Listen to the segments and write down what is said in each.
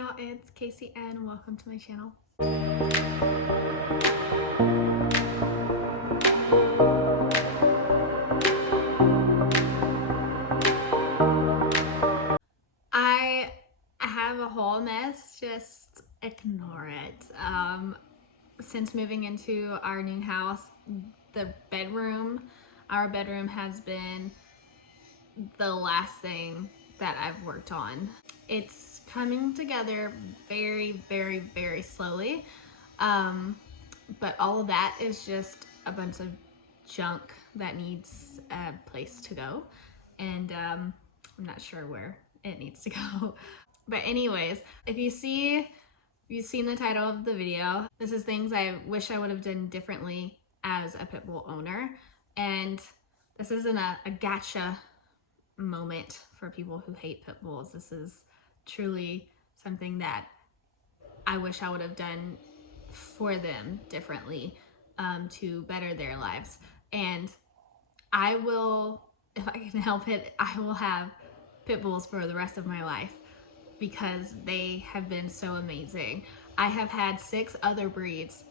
y'all, it's Casey and welcome to my channel. I have a whole mess, just ignore it. Since moving into our new house, our bedroom has been the last thing that I've worked on. It's coming together very, very, very slowly. But all of that is just a bunch of junk that needs a place to go. And I'm not sure where it needs to go. But anyways, if you've seen the title of the video, this is things I wish I would have done differently as a Pitbull owner. And this isn't a gotcha moment for people who hate pit bulls. This is truly something that I wish I would have done for them differently to better their lives. And I will, if I can help it, I will have pit bulls for the rest of my life because they have been so amazing. I have had six other breeds,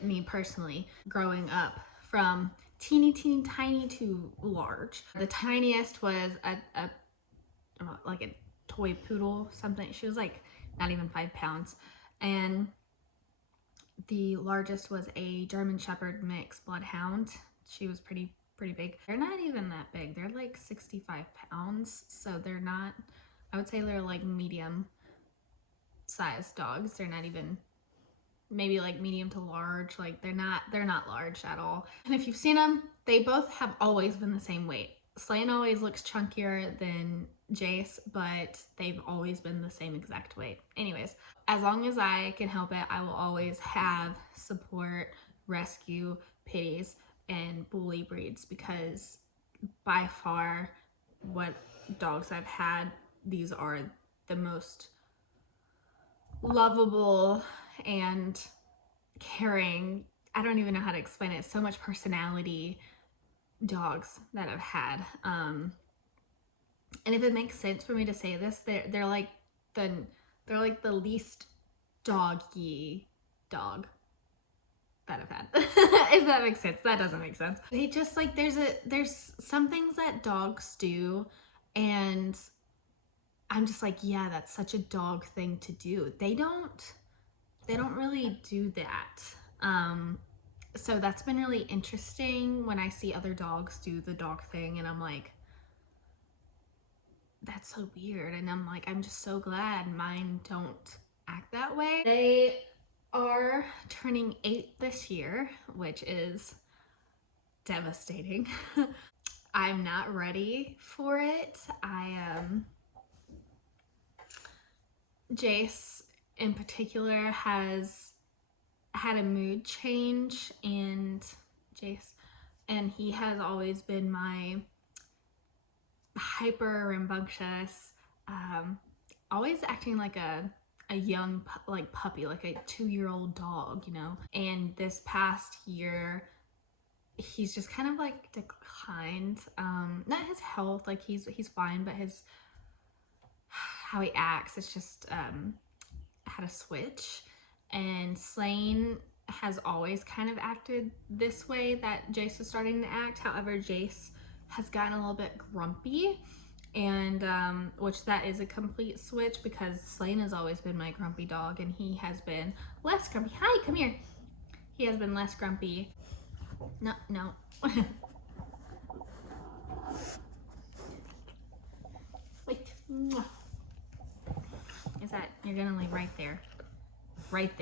me personally, growing up, from teeny tiny to large. The tiniest was like a toy poodle, something. She was like not even 5 pounds. And the largest was a German Shepherd mix bloodhound. She was pretty big. They're not even that big. They're like 65 pounds. So they're not, I would say they're like medium sized dogs. They're not even, maybe like medium to large. Like they're not large at all. And if you've seen them, they both have always been the same weight. Slain always looks chunkier than Jace, but they've always been the same exact weight. Anyways, as long as I can help it, I will always have support, rescue, pitties, and bully breeds, because by far what dogs I've had, these are the most lovable and caring, I don't even know how to explain it, so much personality dogs that I've had. And if it makes sense for me to say this, they're like the least doggy dog that I've had. If that makes sense. That doesn't make sense. They just like, there's some things that dogs do and I'm just like, yeah, that's such a dog thing to do. They don't really do that. So that's been really interesting when I see other dogs do the dog thing, and I'm like, that's so weird. And I'm like, I'm just so glad mine don't act that way. They are turning 8 this year, which is devastating. I'm not ready for it. Jace in particular has had a mood change, and he has always been my hyper rambunctious, always acting like a young puppy, like a 2-year-old dog, you know. And this past year he's just kind of like declined, not his health, like he's fine, but his how he acts, it's just had a switch. And Slain has always kind of acted this way that Jace is starting to act. However, Jace has gotten a little bit grumpy, and which that is a complete switch, because Slain has always been my grumpy dog and he has been less grumpy. Hi, come here. He has been less grumpy. No. Wait. Is that, you're gonna lay right there. Right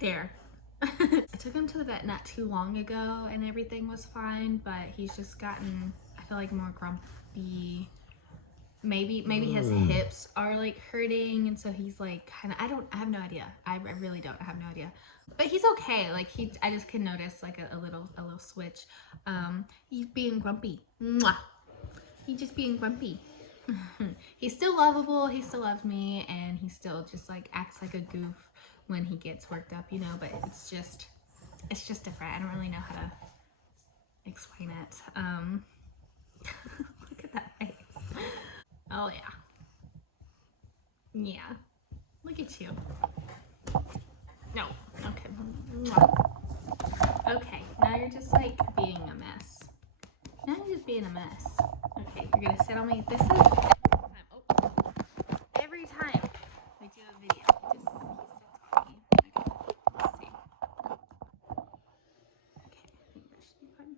there. I took him to the vet not too long ago and everything was fine, but he's just gotten, I feel like, more grumpy. Maybe his hips are like hurting, and so he's like kind of, I have no idea. I really don't, I have no idea. But he's okay. Like I just can notice like a little switch. He's being grumpy. Mwah. He's just being grumpy. He's still lovable, he still loves me, and he still just like acts like a goof when he gets worked up, you know. But it's just different. I don't really know how to explain it. Look at that face. Oh yeah. Yeah. Look at you. No. Okay. Mwah. Okay. Now you're just like being a mess. Now you're just being a mess. Okay. You're gonna sit on me. This is every time we do a video. He sits on me. Okay. Let's see. Okay. I think that should be fine.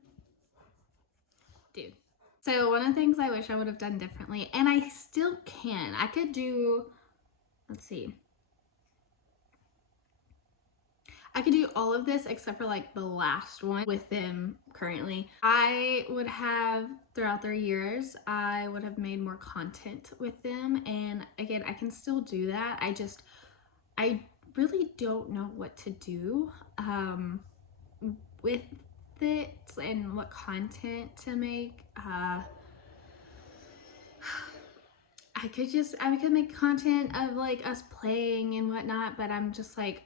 Dude. So one of the things I wish I would have done differently, and I still can. I could do. Let's see. I could do all of this except for like the last one with them currently. I would have, throughout their years, I would have made more content with them. And again, I can still do that. I really don't know what to do with it and what content to make. I could make content of like us playing and whatnot, but I'm just like,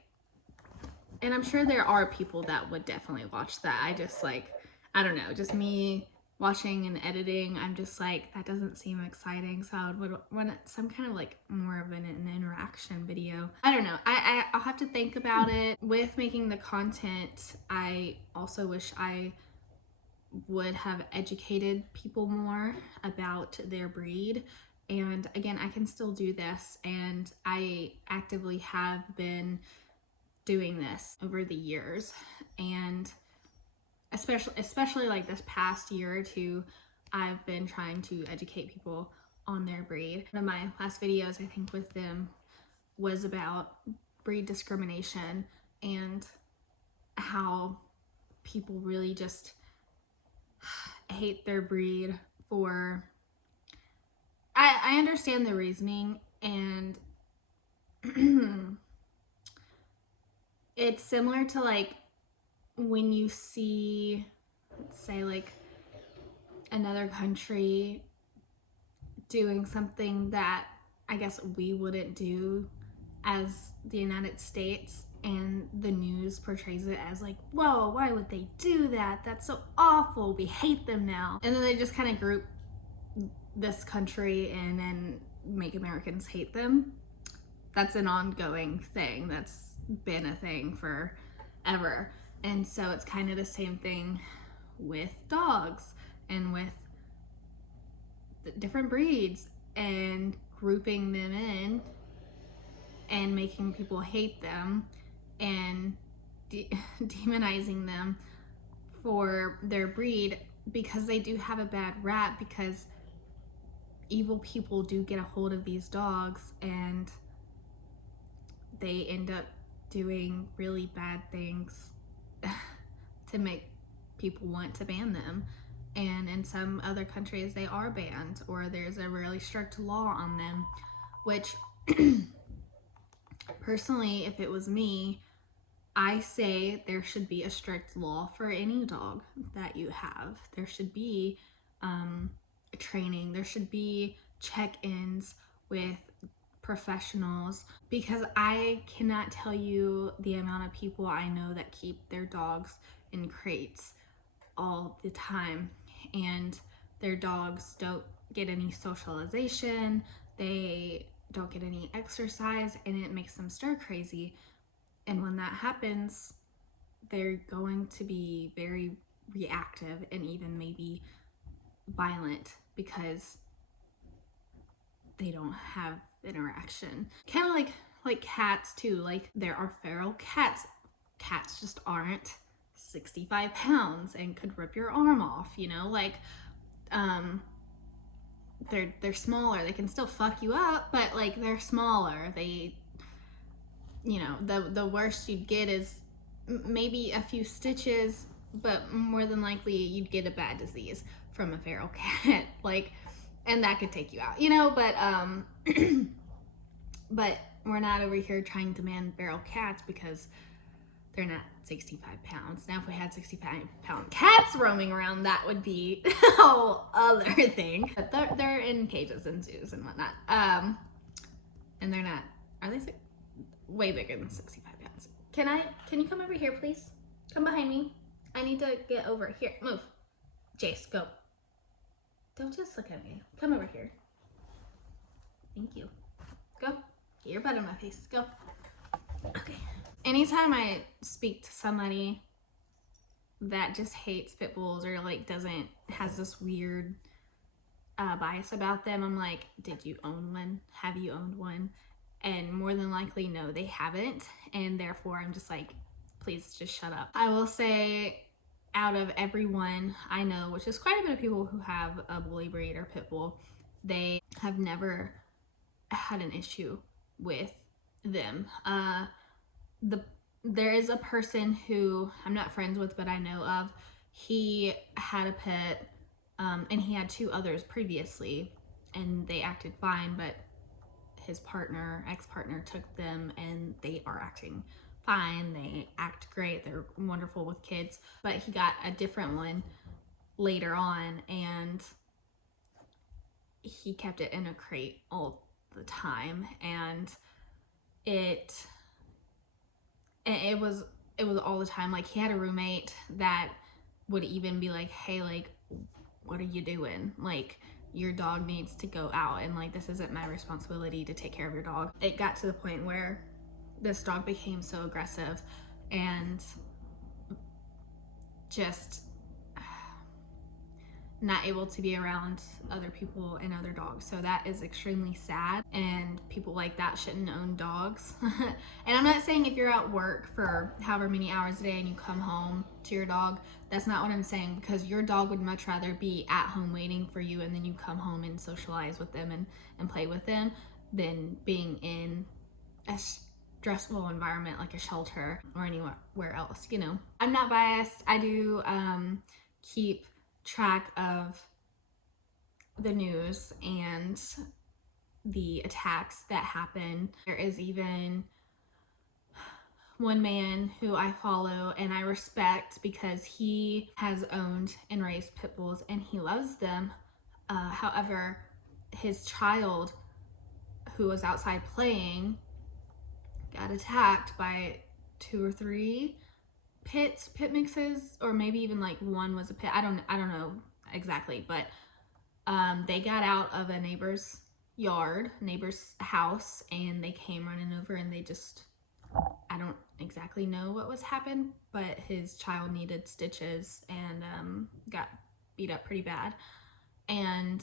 and I'm sure there are people that would definitely watch that. I just like, I don't know, just me watching and editing, I'm just like, that doesn't seem exciting. So I would want some kind of like more of an interaction video. I don't know. I'll have to think about it. With making the content, I also wish I would have educated people more about their breed. And again, I can still do this, and I actively have been doing this over the years, and especially like this past year or two, I've been trying to educate people on their breed. One of my last videos, I think, with them was about breed discrimination and how people really just hate their breed for, I understand the reasoning, and it's similar to like when you see, let's say, like another country doing something that I guess we wouldn't do as the United States, and the news portrays it as like, whoa, why would they do that? That's so awful. We hate them now. And then they just kind of group this country and then make Americans hate them. That's an ongoing thing. That's been a thing forever. And so it's kind of the same thing with dogs and with the different breeds, and grouping them in and making people hate them and demonizing them for their breed, because they do have a bad rap, because evil people do get a hold of these dogs and they end up doing really bad things to make people want to ban them. And in some other countries they are banned, or there's a really strict law on them, which personally, if it was me, I say there should be a strict law for any dog that you have. There should be training. There should be check-ins with professionals, because I cannot tell you the amount of people I know that keep their dogs in crates all the time, and their dogs don't get any socialization, they don't get any exercise, and it makes them stir crazy. And when that happens, they're going to be very reactive and even maybe violent, because they don't have interaction. Kind of like cats too. Like, there are feral cats. Cats just aren't 65 pounds and could rip your arm off, you know? Like, they're smaller. They can still fuck you up, but like, they're smaller. They, you know, the worst you'd get is maybe a few stitches, but more than likely you'd get a bad disease from a feral cat. Like, and that could take you out, you know? But but we're not over here trying to ban feral cats because they're not 65 pounds. Now, if we had 65-pound cats roaming around, that would be a whole other thing. But they're in cages and zoos and whatnot. And they're not, are they way bigger than 65 pounds? Can you come over here, please? Come behind me. I need to get over here. Move. Jace, go. Don't just look at me. Come over here. Thank you. Go. Get your butt in my face. Go. Okay. Anytime I speak to somebody that just hates pit bulls or like has this weird bias about them, I'm like, did you own one? Have you owned one? And more than likely, no, they haven't. And therefore, I'm just like, please just shut up. I will say, out of everyone I know, which is quite a bit of people who have a bully breed or pit bull, they have never had an issue with them. There is a person who I'm not friends with, but I know of. He had a pet, and he had 2 others previously, and they acted fine, but his ex-partner took them and they are acting fine. They act great. They're wonderful with kids. But he got a different one later on and he kept it in a crate all the time. And it was all the time. Like, he had a roommate that would even be like, hey, like, what are you doing? Like, your dog needs to go out, and like, this isn't my responsibility to take care of your dog. It got to the point where this dog became so aggressive and just not able to be around other people and other dogs. So that is extremely sad, and people like that shouldn't own dogs. And I'm not saying if you're at work for however many hours a day and you come home to your dog, that's not what I'm saying, because your dog would much rather be at home waiting for you and then you come home and socialize with them and play with them than being in a stressful environment like a shelter or anywhere else, you know. I'm not biased. I do keep track of the news and the attacks that happen. There is even one man who I follow and I respect because he has owned and raised pit bulls and he loves them. However, his child, who was outside playing, got attacked by 2 or 3 pit mixes, or maybe even like one was a pit. I don't know exactly, but they got out of a neighbor's house, and they came running over, and they just, I don't exactly know what was happened, but his child needed stitches and got beat up pretty bad. And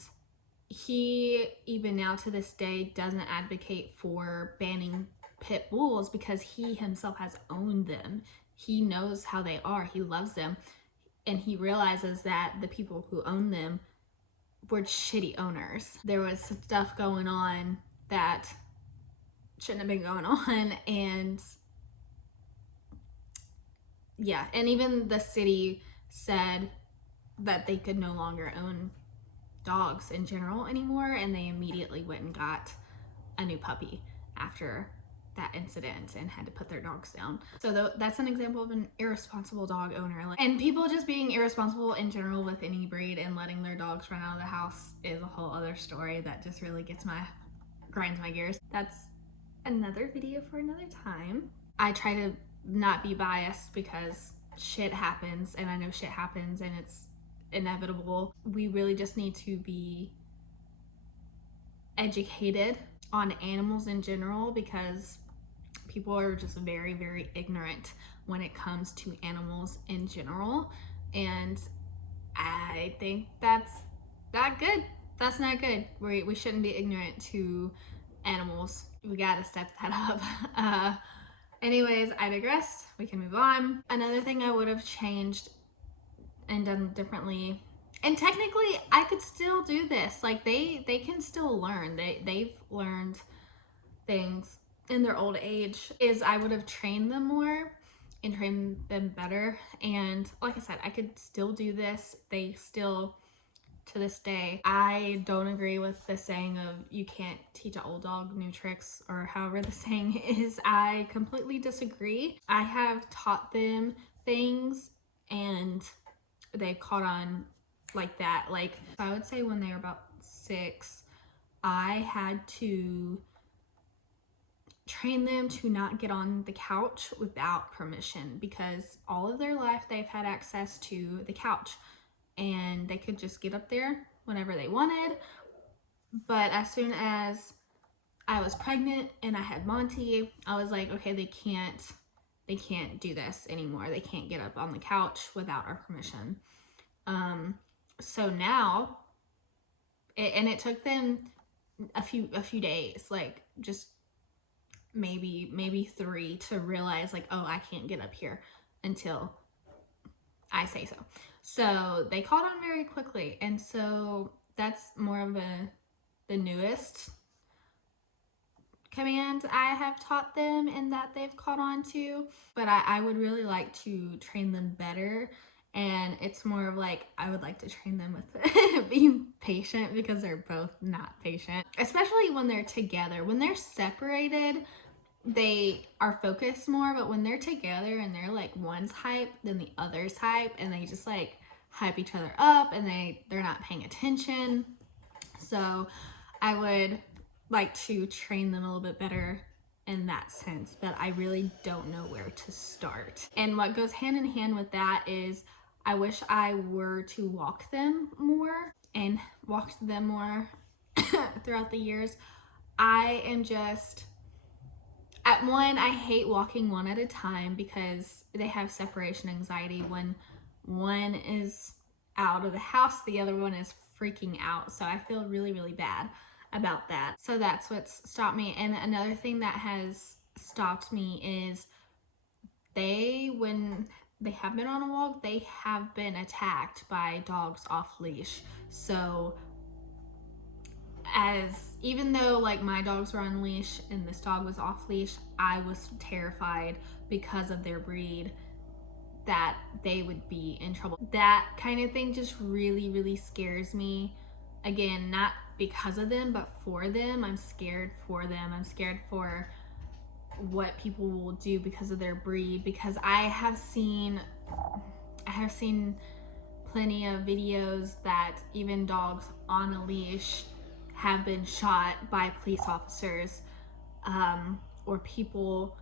he, even now to this day, doesn't advocate for banning pit bulls because he himself has owned them. He knows how they are. He loves them. And he realizes that the people who own them were shitty owners. There was stuff going on that shouldn't have been going on. And yeah, and even the city said that they could no longer own dogs in general anymore. And they immediately went and got a new puppy after that incident and had to put their dogs down. So that's an example of an irresponsible dog owner. And people just being irresponsible in general with any breed and letting their dogs run out of the house is a whole other story that just really grinds my gears. That's another video for another time. I try to not be biased because shit happens, and I know shit happens and it's inevitable. We really just need to be educated on animals in general, because people are just very, very ignorant when it comes to animals in general. And I think that's not good. That's not good. We shouldn't be ignorant to animals. We gotta step that up. Anyways, I digress. We can move on. Another thing I would have changed and done differently, and technically I could still do this, like they can still learn. They've learned things in their old age, is I would have trained them more and trained them better. And like I said, I could still do this. They still, to this day, I don't agree with the saying of you can't teach an old dog new tricks, or however the saying is. I completely disagree. I have taught them things and they caught on like that. Like, I would say when they were about 6, I had to train them to not get on the couch without permission, because all of their life they've had access to the couch and they could just get up there whenever they wanted. But as soon as I was pregnant and I had Monty, I was like, okay, they can't do this anymore. They can't get up on the couch without our permission. So now, it took them a few days, like just maybe 3, to realize like, oh, I can't get up here until I say so. So they caught on very quickly, and so that's more of the newest command I have taught them and that they've caught on to. But I would really like to train them better, and it's more of like, I would like to train them with being patient, because they're both not patient, especially when they're together. When they're separated, they are focused more, but when they're together and they're like, one's hype then the other's hype, and they just like hype each other up, and they're not paying attention. So I would like to train them a little bit better in that sense, but I really don't know where to start. And what goes hand in hand with that is, I wish I were to walk them more and walked them more throughout the years. I am just, at one, I hate walking one at a time because they have separation anxiety. When one is out of the house, the other one is freaking out. So I feel really, really bad about that. So that's what's stopped me. And another thing that has stopped me is when they have been on a walk, they have been attacked by dogs off leash. So even though like my dogs were on leash and this dog was off leash, I was terrified because of their breed that they would be in trouble. That kind of thing just really, really scares me. Again, not because of them, but for them. I'm scared for them. I'm scared for what people will do because of their breed, because I have seen plenty of videos that even dogs on a leash have been shot by police officers or people,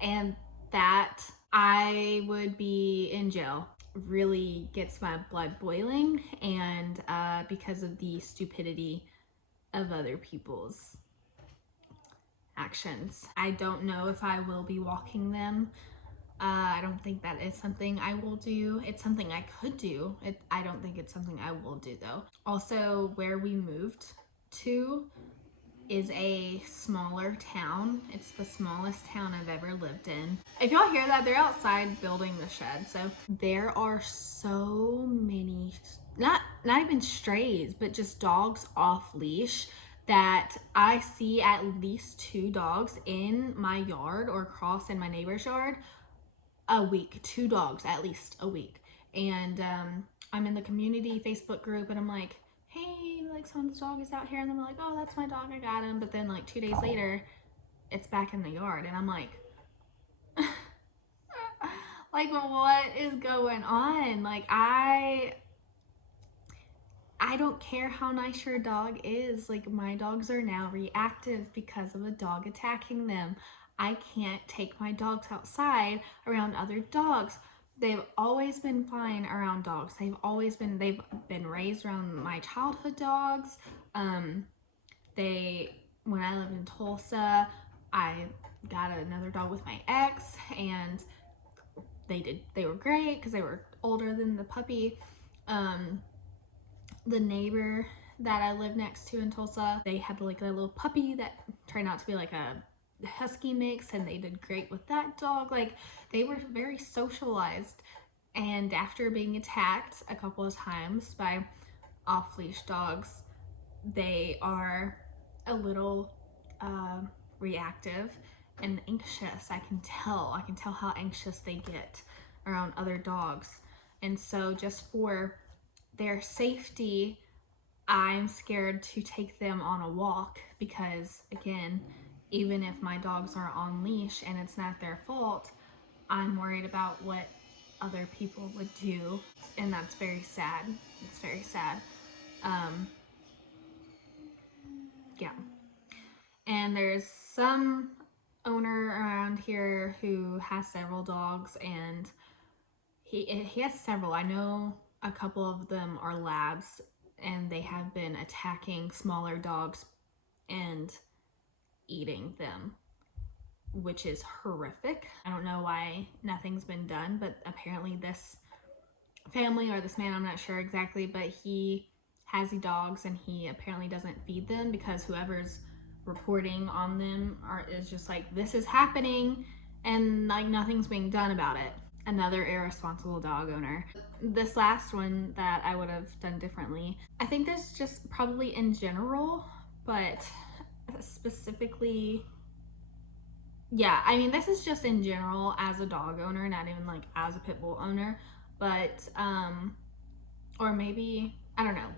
and that I would be in jail really gets my blood boiling, and because of the stupidity of other people's actions. I don't know if I will be walking them. I don't think that is something I will do. It's something I could do. I don't think it's something I will do though. Also, where we moved to is a smaller town. It's the smallest town I've ever lived in. If y'all hear that, they're outside building the shed. So there are so many, not even strays, but just dogs off leash, that I see at least 2 dogs in my yard or across in my neighbor's yard a week. 2 dogs at least a week. And I'm in the community Facebook group, and I'm like, hey, like someone's dog is out here, and they're like, oh, that's my dog, I got him. But then like 2 days later, it's back in the yard, and I'm like, like, what is going on? Like, I don't care how nice your dog is. Like, my dogs are now reactive because of a dog attacking them. I can't take my dogs outside around other dogs. They've always been fine around dogs. They've been raised around my childhood dogs. When I lived in Tulsa, I got another dog with my ex, and they were great because they were older than the puppy. The neighbor that I live next to in Tulsa, they had like a little puppy that turned out to be like a husky mix, and they did great with that dog. Like, they were very socialized. And after being attacked a couple of times by off-leash dogs, they are a little reactive and anxious. I can tell how anxious they get around other dogs. And so just for their safety, I'm scared to take them on a walk, because again, even if my dogs are on leash and it's not their fault, I'm worried about what other people would do, and that's very sad. It's very sad. Yeah. And there's some owner around here who has several dogs, and he has several. I know a couple of them are labs, and they have been attacking smaller dogs and eating them, which is horrific. I don't know why nothing's been done, but apparently this family or this man, I'm not sure exactly, but he has the dogs and he apparently doesn't feed them because whoever's reporting on them is just like, this is happening and like nothing's being done about it. Another irresponsible dog owner. This last one that I would have done differently, I think there's just probably in general, but specifically, yeah, I mean, this is just in general as a dog owner, not even like as a pit bull owner, but or maybe, I don't know,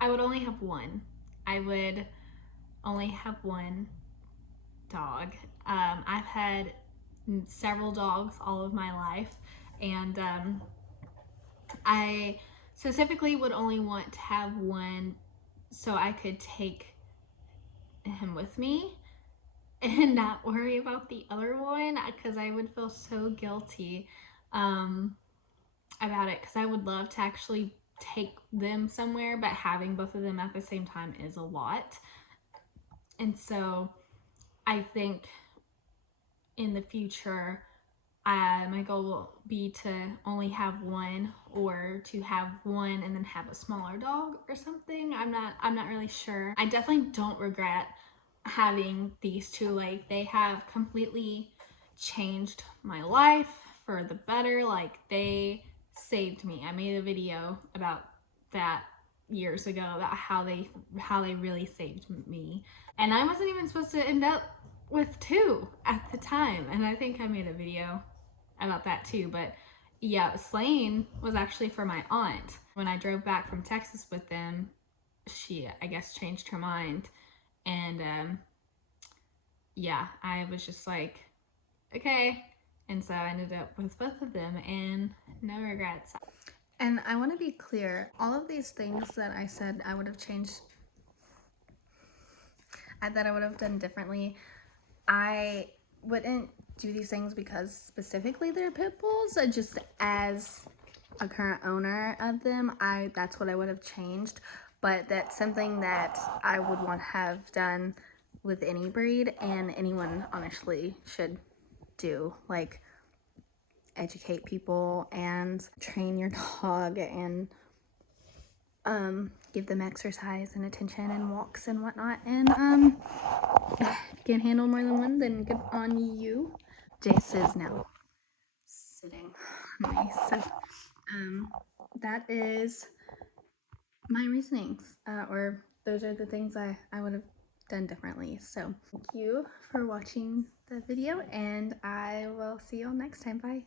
I would only have one. I would only have one dog. I've had several dogs all of my life, and I specifically would only want to have one so I could take him with me and not worry about the other one, because I would feel so guilty about it, because I would love to actually take them somewhere, but having both of them at the same time is a lot. And so I think in the future, my goal will be to only have one, or to have one and then have a smaller dog or something. I'm not really sure. I definitely don't regret having these two. Like, they have completely changed my life for the better. Like, they saved me. I made a video about that years ago, about how they really saved me. And I wasn't even supposed to end up with two at the time, and I think I made a video about that too. But yeah, slaying was actually for my aunt. When I drove back from Texas with them, she, I guess, changed her mind, and yeah, I was just like, okay. And so I ended up with both of them, and no regrets. And I want to be clear, all of these things that I said I would have changed, that I would have done differently, I wouldn't do these things because specifically they're pit bulls. Just as a current owner of them, that's what I would have changed. But that's something that I would want to have done with any breed, and anyone honestly should do. Like, educate people and train your dog, and give them exercise and attention and walks and whatnot. And if you can't handle more than one, then good on you. Jace is now sitting on me. So that is my reasonings, or those are the things I would have done differently. So thank you for watching the video, and I will see you all next time. Bye.